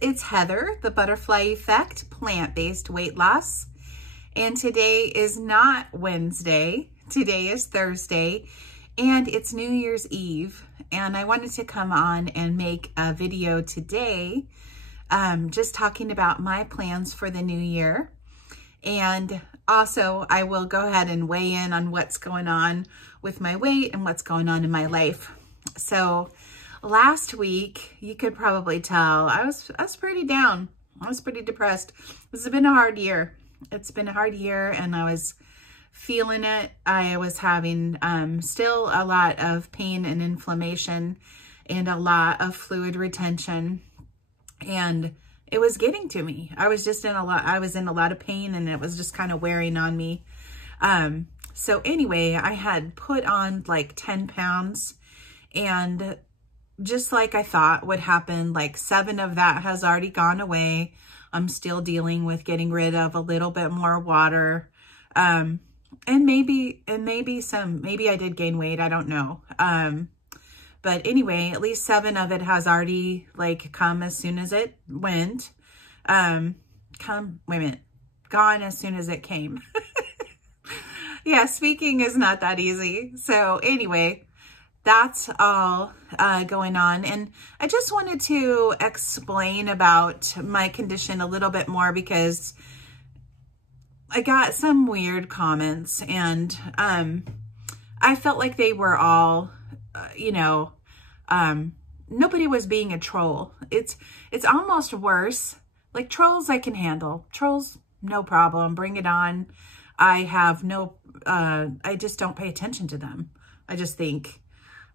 it's Heather, the Butterfly Effect, plant-based weight loss. And today is not Wednesday. Today is Thursday, and it's New Year's Eve. And I wanted to come on and make a video today, just talking about my plans for the new year. And also, I will go ahead and weigh in on what's going on with my weight and what's going on in my life. So last week, you could probably tell, I was pretty down. I was pretty depressed. This has been a hard year. It's been a hard year, and I was feeling it. I was having still a lot of pain and inflammation and a lot of fluid retention, and it was getting to me. I was in a lot of pain, and it was just kind of wearing on me. So anyway, I had put on like 10 pounds, and just like I thought would happen, like 7 of that has already gone away. I'm still dealing with getting rid of a little bit more water. And maybe I did gain weight. I don't know. But anyway, at least 7 of it has already like come as soon as it went. Gone as soon as it came. Yeah, speaking is not that easy. So anyway, that's all going on. And I just wanted to explain about my condition a little bit more, because I got some weird comments, and I felt like they were all, nobody was being a troll. It's almost worse. Like, trolls I can handle. Trolls, no problem. Bring it on. I just don't pay attention to them. I just think,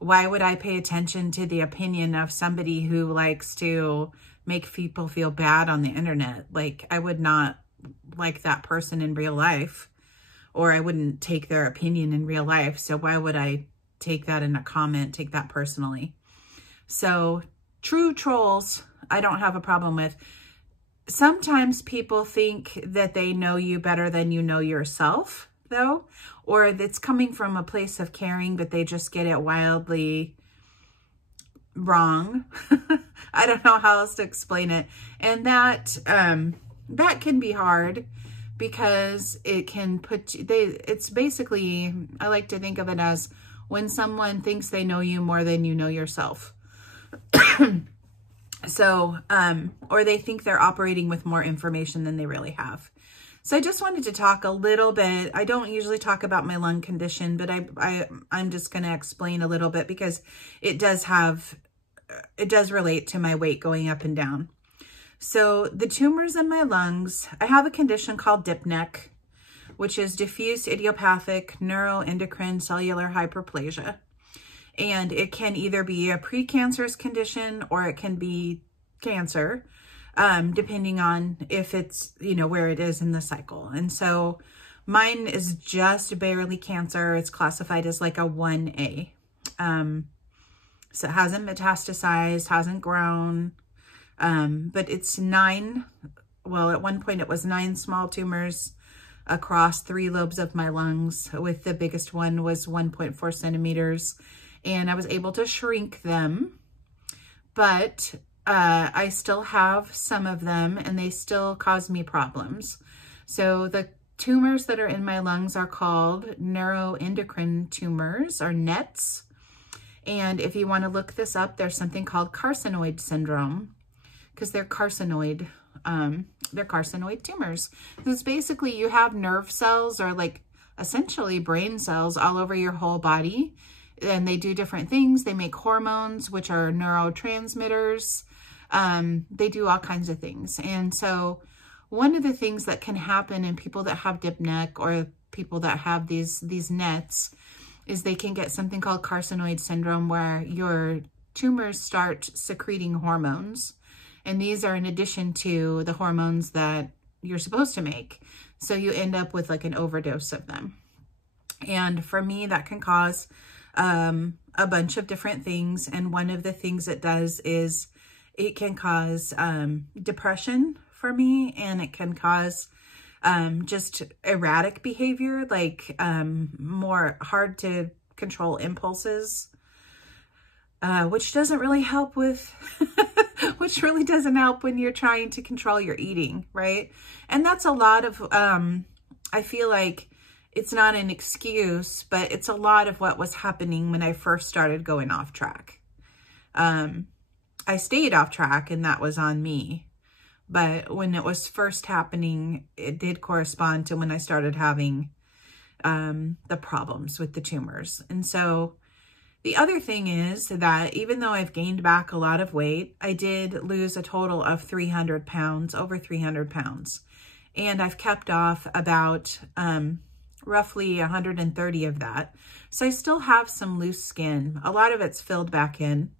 why would I pay attention to the opinion of somebody who likes to make people feel bad on the internet? Like, I would not like that person in real life, or I wouldn't take their opinion in real life. So why would I take that in a comment, take that personally? So true trolls, I don't have a problem with. Sometimes people think that they know you better than you know yourself, though, or it's coming from a place of caring, but they just get it wildly wrong. I don't know how else to explain it. And that can be hard, because it can it's basically, I like to think of it as when someone thinks they know you more than you know yourself. So, or they think they're operating with more information than they really have. So I just wanted to talk a little bit. I don't usually talk about my lung condition, but I'm just going to explain a little bit, because it does relate to my weight going up and down. So the tumors in my lungs, I have a condition called DIPNEC, which is diffuse idiopathic neuroendocrine cellular hyperplasia. And it can either be a precancerous condition, or it can be cancer, depending on if it's, where it is in the cycle. And so mine is just barely cancer. It's classified as like a 1A. So it hasn't metastasized, hasn't grown, but it's 9, well, at one point it was 9 small tumors across 3 lobes of my lungs, with the biggest one was 1.4 centimeters. And I was able to shrink them, but I still have some of them, and they still cause me problems. So the tumors that are in my lungs are called neuroendocrine tumors, or NETs. And if you want to look this up, there's something called Carcinoid Syndrome, because they're carcinoid. They're carcinoid tumors. It's basically, you have nerve cells, or like essentially brain cells, all over your whole body. And they do different things. They make hormones, which are neurotransmitters. They do all kinds of things. And so one of the things that can happen in people that have DIPNEC, or people that have these NETs, is they can get something called carcinoid syndrome, where your tumors start secreting hormones. And these are in addition to the hormones that you're supposed to make. So you end up with like an overdose of them. And for me, that can cause a bunch of different things. And one of the things it does is it can cause depression for me, and it can cause just erratic behavior, like more hard to control impulses, which doesn't really help with which really doesn't help when you're trying to control your eating, right? And that's a lot of, I feel like it's not an excuse, but it's a lot of what was happening when I first started going off track. I stayed off track and that was on me. But when it was first happening, it did correspond to when I started having the problems with the tumors. And so the other thing is that even though I've gained back a lot of weight, I did lose a total of 300 pounds, over 300 pounds. And I've kept off about roughly 130 of that. So I still have some loose skin. A lot of it's filled back in.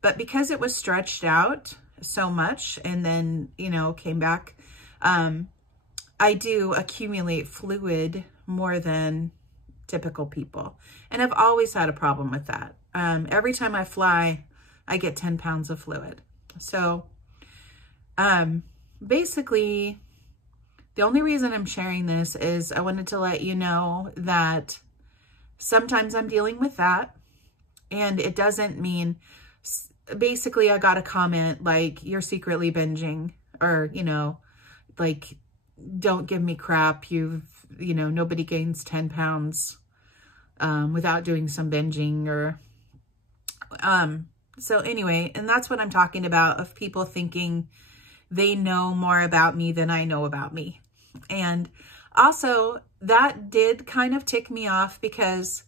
But because it was stretched out so much and then, you know, came back, I do accumulate fluid more than typical people. And I've always had a problem with that. Every time I fly, I get 10 pounds of fluid. So basically, the only reason I'm sharing this is I wanted to let you know that sometimes I'm dealing with that. And it doesn't mean, basically I got a comment like, you're secretly binging, or, you know, like, don't give me crap. You know, nobody gains 10 pounds without doing some binging, or, so anyway, and that's what I'm talking about, of people thinking they know more about me than I know about me. And also that did kind of tick me off, because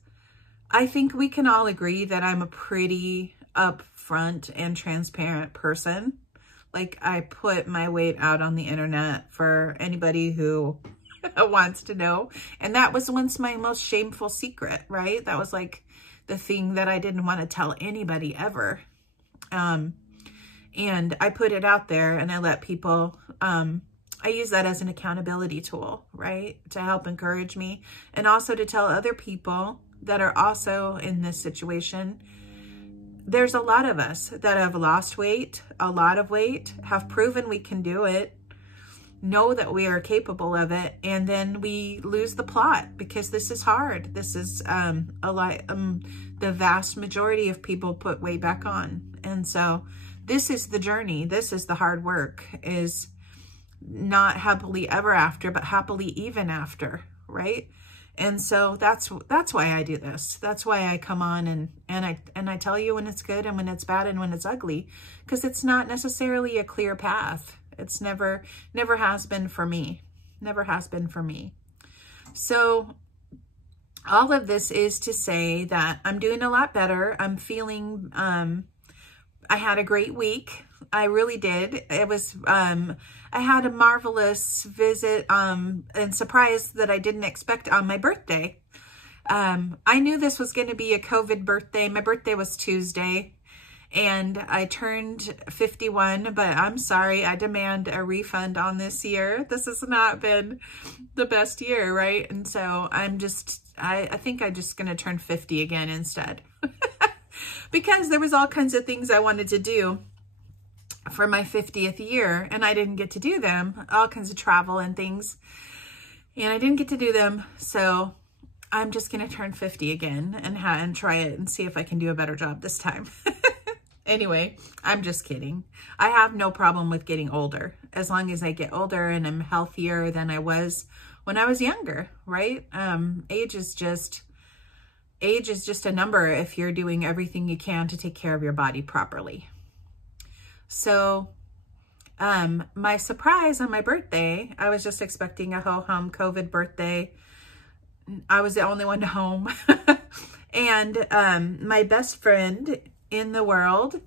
I think we can all agree that I'm a pretty upfront and transparent person. Like, I put my weight out on the internet for anybody who wants to know. And that was once my most shameful secret, right? That was like the thing that I didn't want to tell anybody ever. And I put it out there and I let people, I use that as an accountability tool, right? To help encourage me, and also to tell other people that are also in this situation. There's a lot of us that have lost weight, a lot of weight, have proven we can do it, know that we are capable of it, and then we lose the plot because this is hard. This is a lot. The vast majority of people put weight back on, and so this is the journey. This is the hard work. Is not happily ever after, but happily even after, right? And so that's why I do this. That's why I come on and I tell you when it's good and when it's bad and when it's ugly, because it's not necessarily a clear path. It's never has been for me. Never has been for me. So all of this is to say that I'm doing a lot better. I'm feeling, I had a great week. I really did. It was, I had a marvelous visit and surprise that I didn't expect on my birthday. I knew this was going to be a COVID birthday. My birthday was Tuesday and I turned 51, but I'm sorry, I demand a refund on this year. This has not been the best year, right? And so I'm just, I think I'm just going to turn 50 again instead. Because there was all kinds of things I wanted to do for my 50th year, and I didn't get to do them, all kinds of travel and things, and I didn't get to do them. So I'm just going to turn 50 again and try it and see if I can do a better job this time. Anyway, I'm just kidding. I have no problem with getting older, as long as I get older and I'm healthier than I was when I was younger, right? Age is just a number if you're doing everything you can to take care of your body properly. So, my surprise on my birthday, I was just expecting a ho-hum COVID birthday. I was the only one home. And, my best friend in the world,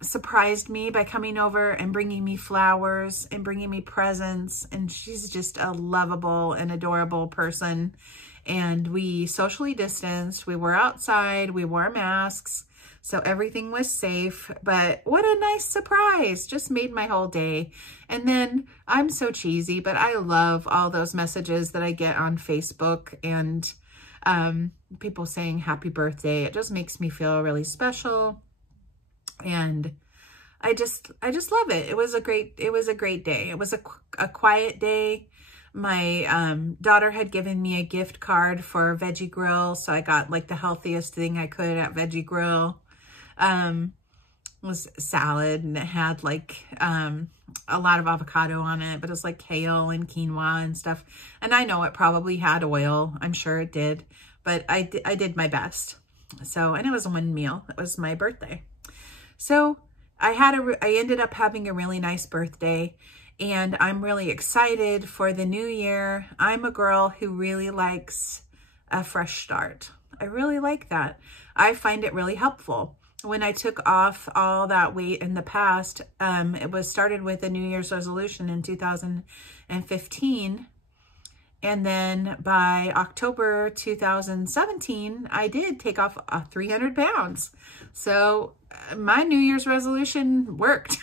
surprised me by coming over and bringing me flowers and bringing me presents. And she's just a lovable and adorable person. And we socially distanced. We were outside. We wore masks. So everything was safe, but what a nice surprise. Just made my whole day. And then I'm so cheesy, but I love all those messages that I get on Facebook and people saying happy birthday. It just makes me feel really special. And I just love it. It was a great day. It was a quiet day. My daughter had given me a gift card for Veggie Grill, so I got like the healthiest thing I could at Veggie Grill. was salad, and it had like a lot of avocado on it, but it was like kale and quinoa and stuff. And I know it probably had oil. I'm sure it did, but I did my best. So, and it was one meal. It was my birthday. So I ended up having a really nice birthday, and I'm really excited for the new year. I'm a girl who really likes a fresh start. I really like that. I find it really helpful. When I took off all that weight in the past, it was started with a New Year's resolution in 2015. And then by October 2017, I did take off 300 pounds. So my New Year's resolution worked.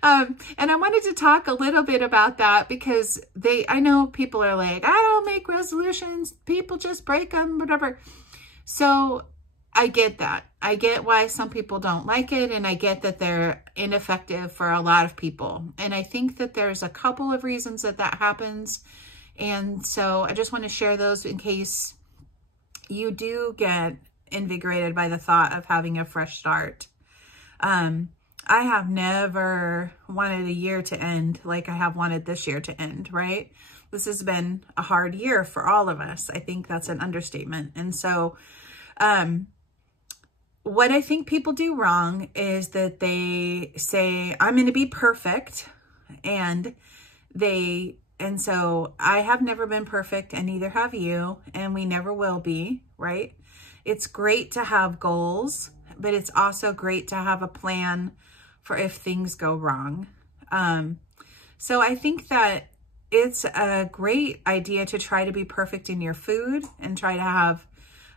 And I wanted to talk a little bit about that because I know people are like, I don't make resolutions. People just break them, whatever. So I get that. I get why some people don't like it, and I get that they're ineffective for a lot of people. And I think that there's a couple of reasons that happens. And so I just want to share those in case you do get invigorated by the thought of having a fresh start. I have never wanted a year to end like I have wanted this year to end, right? This has been a hard year for all of us. I think that's an understatement. And so, what I think people do wrong is that they say, I'm going to be perfect. And so I have never been perfect, and neither have you, and we never will be, right? It's great to have goals, but it's also great to have a plan for if things go wrong. So I think that it's a great idea to try to be perfect in your food and try to have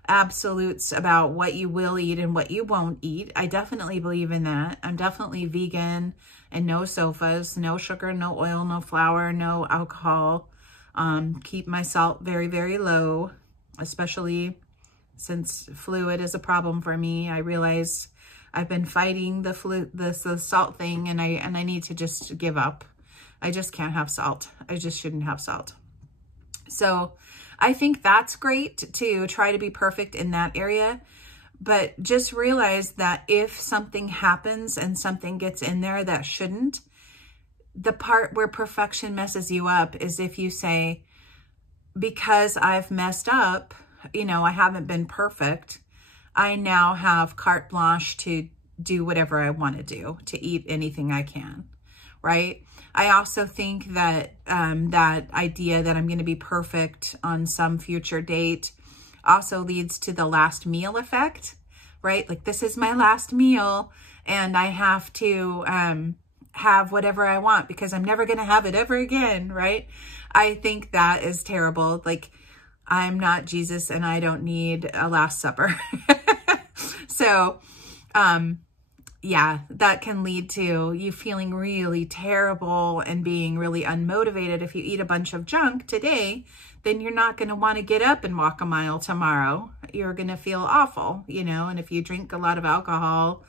absolutes about what you will eat and what you won't eat. I definitely believe in that. I'm definitely vegan and no sofas, no sugar, no oil, no flour, no alcohol. Keep my salt very, very low, especially since fluid is a problem for me. I realize I've been fighting the salt thing, and I need to just give up. I just can't have salt. I just shouldn't have salt. So I think that's great to try to be perfect in that area, but just realize that if something happens and something gets in there that shouldn't, the part where perfection messes you up is if you say, because I've messed up, I haven't been perfect, I now have carte blanche to do whatever I want to do, to eat anything I can, right? I also think that that idea that I'm going to be perfect on some future date also leads to the last meal effect, right? Like, this is my last meal and I have to have whatever I want because I'm never going to have it ever again, right? I think that is terrible. Like, I'm not Jesus and I don't need a Last Supper. So, yeah, that can lead to you feeling really terrible and being really unmotivated. If you eat a bunch of junk today, then you're not going to want to get up and walk a mile tomorrow. You're going to feel awful, and if you drink a lot of alcohol,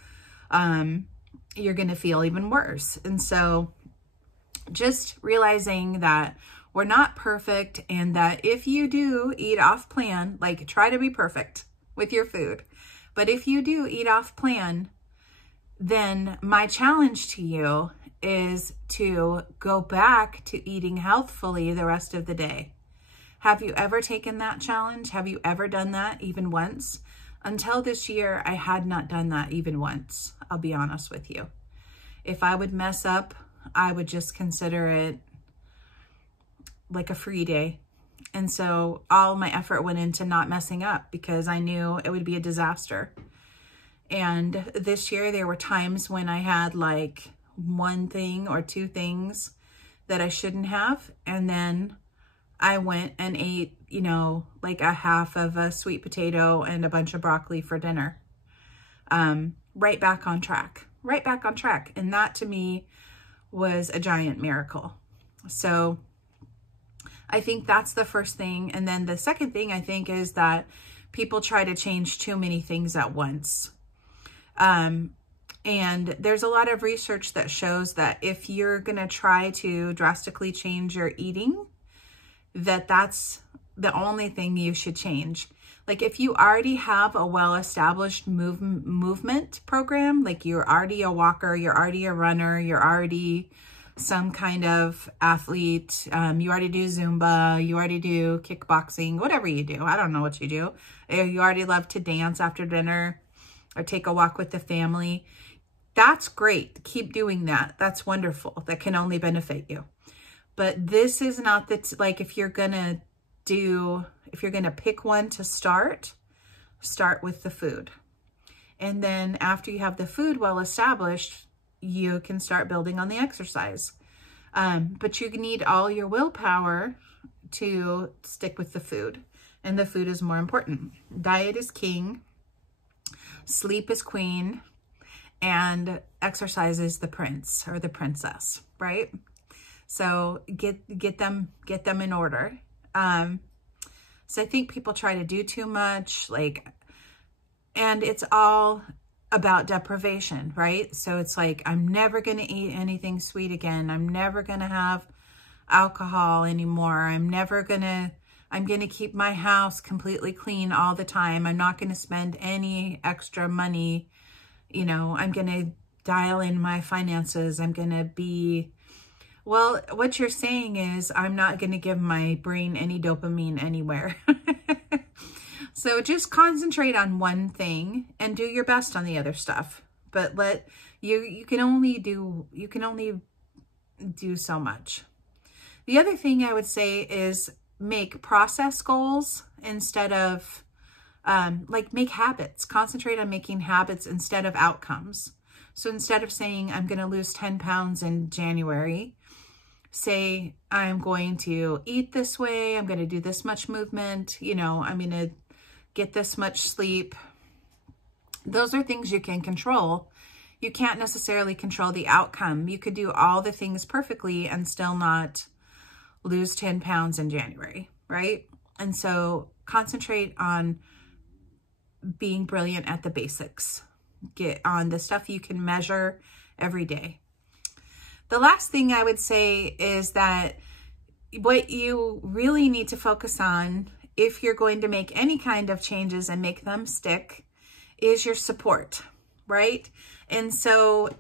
you're going to feel even worse. And so just realizing that we're not perfect, and that if you do eat off plan, like, try to be perfect with your food. But if you do eat off plan, then my challenge to you is to go back to eating healthfully the rest of the day. Have you ever taken that challenge? Have you ever done that even once? Until this year, I had not done that even once. I'll be honest with you. If I would mess up, I would just consider it like a free day. And so all my effort went into not messing up because I knew it would be a disaster. And this year there were times when I had like one thing or two things that I shouldn't have. And then I went and ate, like a half of a sweet potato and a bunch of broccoli for dinner. Right back on track. And that to me was a giant miracle. So I think that's the first thing. And then the second thing I think is that people try to change too many things at once. And there's a lot of research that shows that if you're going to try to drastically change your eating, that's the only thing you should change. Like if you already have a well-established movement program, like you're already a walker, you're already a runner, you're already some kind of athlete, you already do Zumba, you already do kickboxing, whatever you do. I don't know what you do. You already love to dance after dinner or take a walk with the family. That's great. Keep doing that. That's wonderful. That can only benefit you. But this is not like if you're going to pick one to start with the food. And then after you have the food well established, you can start building on the exercise. But you need all your willpower to stick with the food. And the food is more important. Diet is king. Sleep is queen. And exercise is the prince or the princess, right? So get them in order. So I think people try to do too much, and it's all about deprivation, right? So it's like, I'm never going to eat anything sweet again. I'm never going to have alcohol anymore. I'm going to keep my house completely clean all the time. I'm not going to spend any extra money. You know, I'm going to dial in my finances. I'm going to be, well, what you're saying is I'm not going to give my brain any dopamine anywhere. So just concentrate on one thing and do your best on the other stuff. But you can only do so much. The other thing I would say is make process goals instead of make habits. Concentrate on making habits instead of outcomes. So instead of saying I'm going to lose 10 pounds in January, say I'm going to eat this way, I'm going to do this much movement, you know, I'm going to get this much sleep. Those are things you can control. You can't necessarily control the outcome. You could do all the things perfectly and still not lose 10 pounds in January, right? And so concentrate on being brilliant at the basics. Get on the stuff you can measure every day. The last thing I would say is that what you really need to focus on if you're going to make any kind of changes and make them stick is your support, right? And so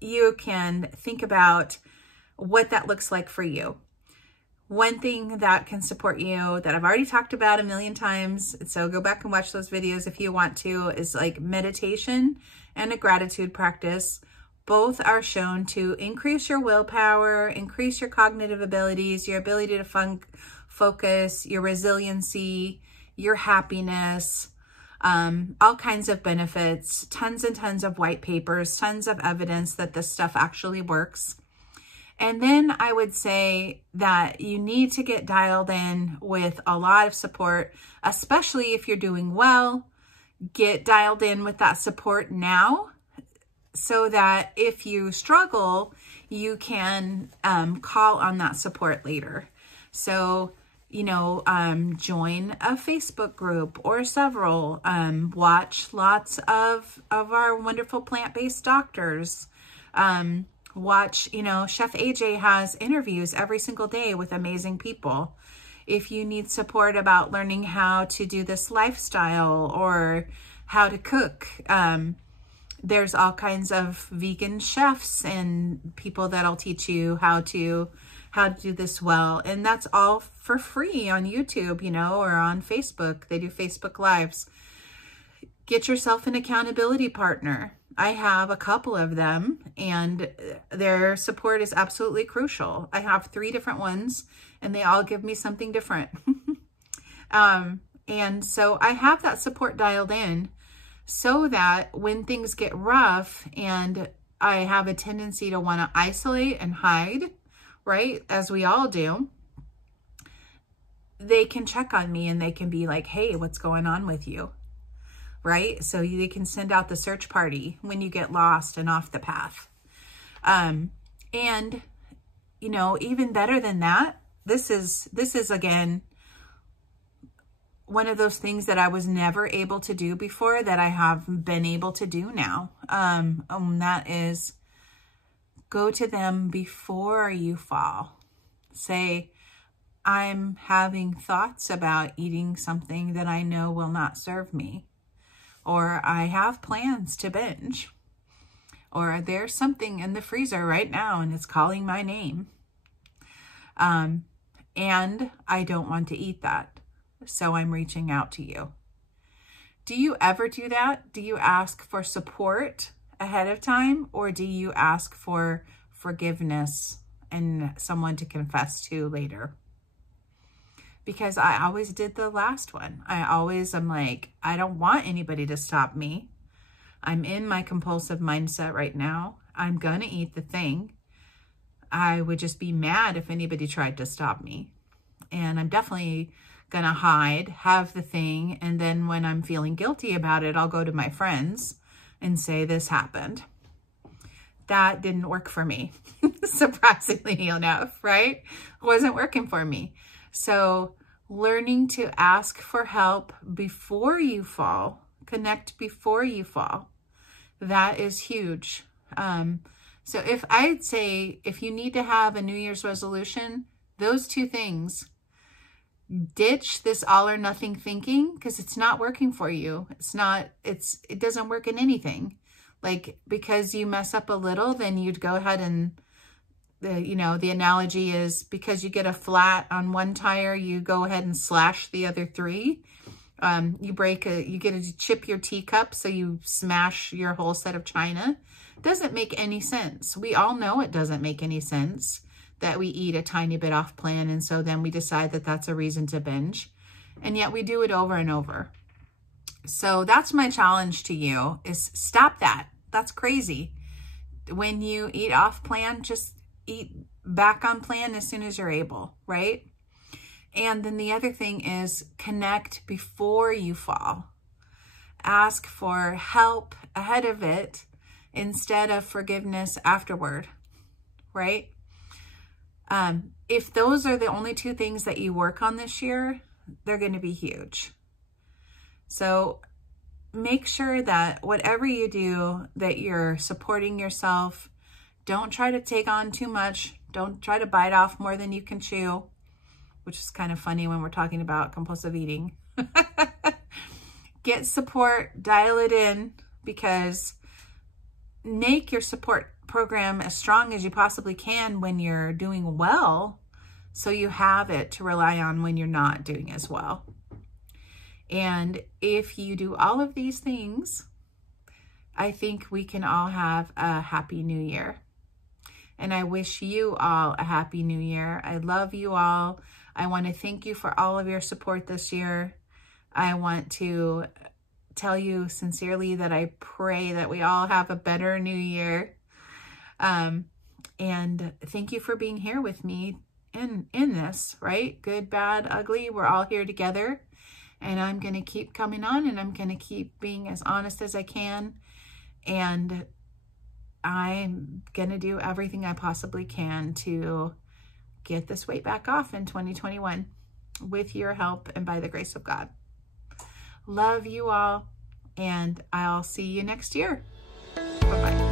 you can think about what that looks like for you. One thing that can support you that I've already talked about a million times, so go back and watch those videos if you want to, is like meditation and a gratitude practice. Both are shown to increase your willpower, increase your cognitive abilities, your ability to focus, your resiliency, your happiness, all kinds of benefits, tons and tons of white papers, tons of evidence that this stuff actually works. And then I would say that you need to get dialed in with a lot of support, especially if you're doing well. Get dialed in with that support now so that if you struggle, you can call on that support later. So, you know, join a Facebook group or several, watch lots of our wonderful plant-based doctors, watch, you know, Chef AJ has interviews every single day with amazing people. If you need support about learning how to do this lifestyle or how to cook, there's all kinds of vegan chefs and people that'll teach you how to do this well. And that's all for free on YouTube, you know, or on Facebook. They do Facebook Lives. Get yourself an accountability partner. I have a couple of them and their support is absolutely crucial. I have 3 different ones and they all give me something different. And so I have that support dialed in so that when things get rough and I have a tendency to want to isolate and hide, right, as we all do, they can check on me and they can be like, hey, what's going on with you? Right? So they can send out the search party when you get lost and off the path. And, you know, even better than that, this is again, one of those things that I was never able to do before that I have been able to do now. That is go to them before you fall. Say, I'm having thoughts about eating something that I know will not serve me, or I have plans to binge, or there's something in the freezer right now and it's calling my name. And I don't want to eat that. So I'm reaching out to you. Do you ever do that? Do you ask for support ahead of time, or do you ask for forgiveness and someone to confess to later? Because I always did the last one. I'm like, I don't want anybody to stop me. I'm in my compulsive mindset right now. I'm gonna eat the thing. I would just be mad if anybody tried to stop me. And I'm definitely gonna hide, have the thing, and then when I'm feeling guilty about it, I'll go to my friends and say this happened. That didn't work for me, surprisingly enough, right? It wasn't working for me. So learning to ask for help before you fall, connect before you fall, that is huge. So if I'd say, if you need to have a New Year's resolution, those two things: ditch this all or nothing thinking, because it's not working for you. It doesn't work in anything. Like, because you mess up a little, then you'd go ahead and, the analogy is, because you get a flat on one tire, you go ahead and slash the other three. You get to chip your teacup, so you smash your whole set of china. Doesn't make any sense. We all know it doesn't make any sense that we eat a tiny bit off plan, and so then we decide that that's a reason to binge. And yet we do it over and over. So that's my challenge to you, is stop that. That's crazy. When you eat off plan, just eat back on plan as soon as you're able, right? And then the other thing is connect before you fall. Ask for help ahead of it instead of forgiveness afterward, right? If those are the only two things that you work on this year, they're going to be huge. So make sure that whatever you do, that you're supporting yourself. Don't try to take on too much. Don't try to bite off more than you can chew, which is kind of funny when we're talking about compulsive eating. Get support, dial it in, because make your support program as strong as you possibly can when you're doing well, so you have it to rely on when you're not doing as well. And if you do all of these things, I think we can all have a happy new year. And I wish you all a happy new year. I love you all. I want to thank you for all of your support this year. I want to tell you sincerely that I pray that we all have a better new year. And thank you for being here with me in this, right? Good, bad, ugly. We're all here together. And I'm going to keep coming on, and I'm going to keep being as honest as I can. And I'm going to do everything I possibly can to get this weight back off in 2021 with your help and by the grace of God. Love you all, and I'll see you next year. Bye-bye.